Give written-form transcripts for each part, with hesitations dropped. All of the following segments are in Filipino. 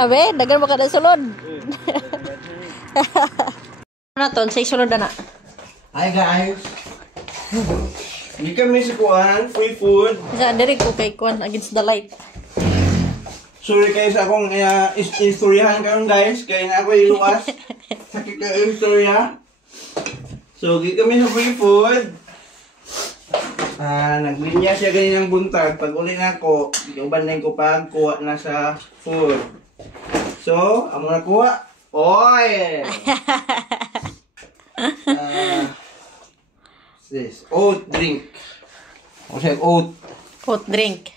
Abe, dagan mo ka na sulod. Ano to? Say sulod na. Hi guys. Hindi kami sa kuhan, free food. Sa diri ko kay kuan against the light. Sorry kayo sa akong istoryahan karon guys, kaya na ako iluwas. Sakit ka istorya. So, di kami sa free food. Naglinya siya ganinang buntag. Pag uli na ako, iuban na ko pagkuha na sa food. So, ang mga kuha, oil! This, oat drink. O siya, oat. Oat drink.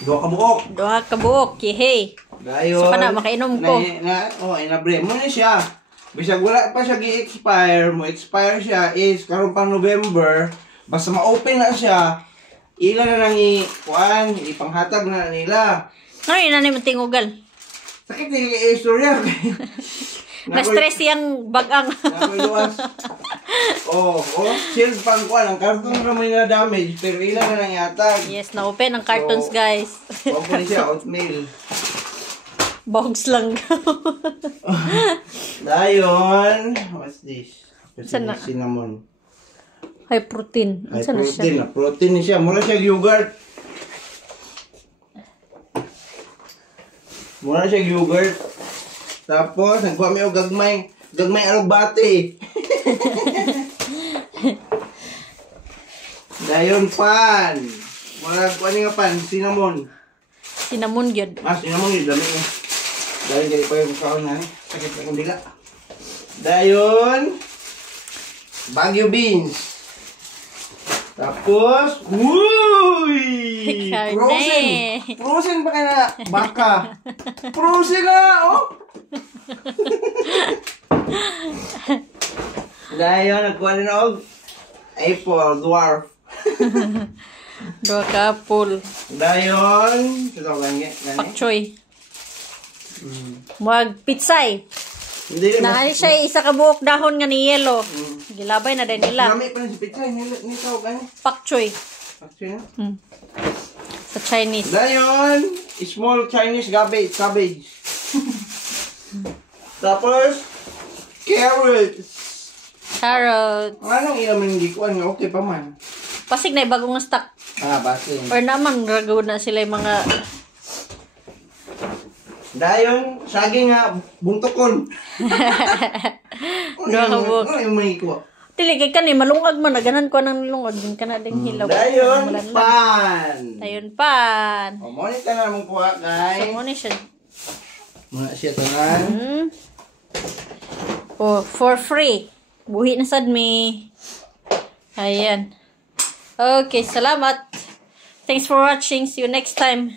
Dua ka buok. Duha ka buok, yehey. Dayon. Sa pa na, makainom ko. Inabre mo na siya. Bisag wala pa siya gi-expire mo. Expire siya is karon pang November. Basta ma-open na siya, ila na nang ipanghatag na nila. Ano yun na naman tingugal? Sakit na yung istorya. Na-stress yung bagang. Nakuiluwas. Shield pang kuhan. Ang karton na may na-damage, pero ila na nang yatag. Yes, na-open ang cartons, guys. Open siya, oatmeal. Bogs lang. Dayon. What's this? Sana? Cinnamon. High protein. High Saan na protein. siya? Protein ni siya. Mura siya yogurt. Mura siya yogurt. Tapos, nagkuha may gagmay alugbati. Dayon pan. Mura kuha nga pan. Cinnamon. Cinnamon yun. Cinnamon yun. Dami eh. Dayon kayo pa yung kaon na eh. Sakit na kong dila. Dayon. Baguio beans. Tapos, uy! Frozen pa ka na, baka. Frozen na, oh! Dayon, nagkuha na og apple, dwarf. Dua ka apple. Dayon, ito gani. Pak choy. Muag pitsay. Naani siya isa ka buok dahon nga ni yelo. Gilabay na din nila. Marami pa na si pitsay, nito gani. Pak choy. Pak choy na? Sa Chinese. Dayon, small Chinese cabbage. Tapos, carrots. Carrots. Anong ilaman hindi ko? Okay pa man. Pasig na bagong stock. Pasig. Or naman, ragaw na sila yung mga... Dayon, saging nga, buntukon. Dua ka buok. Ano yung may kuha? Tiligay ka ni, malungag man. Naganan ko ng lungag. Din ka na ding hilaw. Dayon, pan. Dayon, pan. Monit ka na mong kuha, guys. So, muna siya. Muna siya tanan. For free. Buhi na sad me. Ayan. Okay, salamat. Thanks for watching. See you next time.